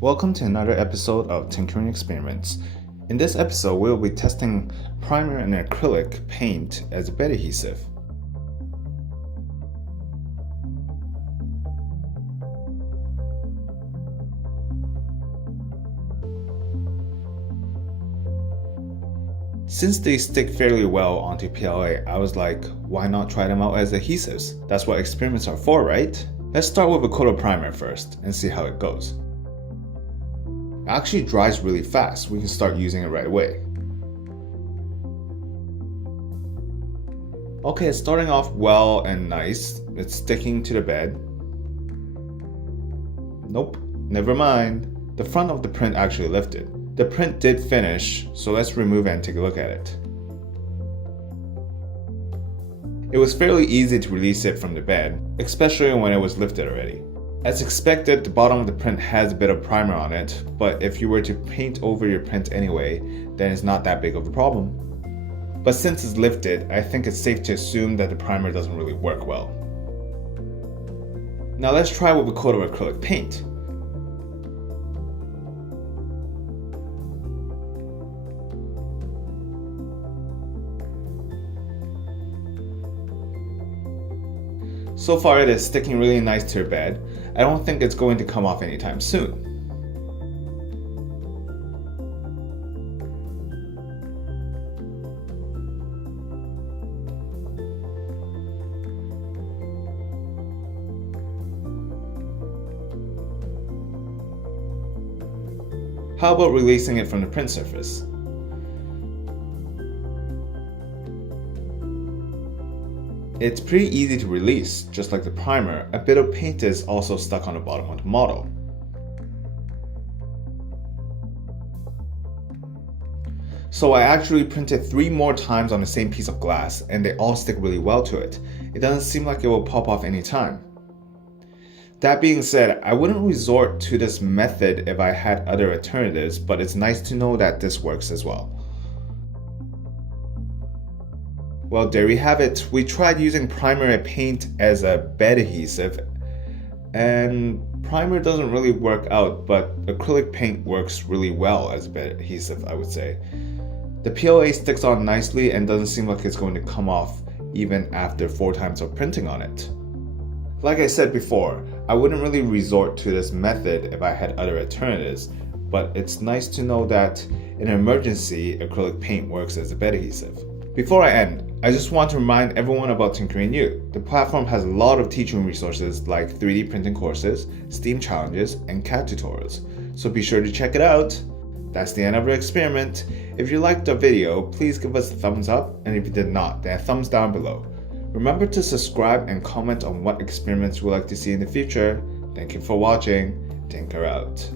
Welcome to another episode of Tinkerine Experiments. In this episode, we'll be testing primer and acrylic paint as a bed adhesive. Since they stick fairly well onto PLA, I was like, why not try them out as adhesives? That's what experiments are for, right? Let's start with a coat of primer first and see how it goes. It actually dries really fast. We can start using it right away. Okay, it's starting off well and nice. It's sticking to the bed. Nope, never mind. The front of the print actually lifted. The print did finish, so let's remove it and take a look at it. It was fairly easy to release it from the bed, especially when it was lifted already. As expected, the bottom of the print has a bit of primer on it, but if you were to paint over your print anyway, then it's not that big of a problem. But since it's lifted, I think it's safe to assume that the primer doesn't really work well. Now let's try with a coat of acrylic paint. So far it is sticking really nice to your bed. I don't think it's going to come off anytime soon. How about releasing it from the print surface? It's pretty easy to release, just like the primer. A bit of paint is also stuck on the bottom of the model. So I actually printed 3 more times on the same piece of glass, and they all stick really well to it. It doesn't seem like it will pop off anytime. That being said, I wouldn't resort to this method if I had other alternatives, but it's nice to know that this works as well. Well, there we have it. We tried using primer and paint as a bed adhesive, and primer doesn't really work out, but acrylic paint works really well as a bed adhesive, I would say. The PLA sticks on nicely and doesn't seem like it's going to come off even after 4 times of printing on it. Like I said before, I wouldn't really resort to this method if I had other alternatives, but it's nice to know that in an emergency, acrylic paint works as a bed adhesive. Before I end, I just want to remind everyone about Tinkerine U. The platform has a lot of teaching resources like 3D printing courses, STEAM challenges, and CAD tutorials, so be sure to check it out. That's the end of our experiment. If you liked the video, please give us a thumbs up, and if you did not, then a thumbs down below. Remember to subscribe and comment on what experiments you would like to see in the future. Thank you for watching. Tinker out.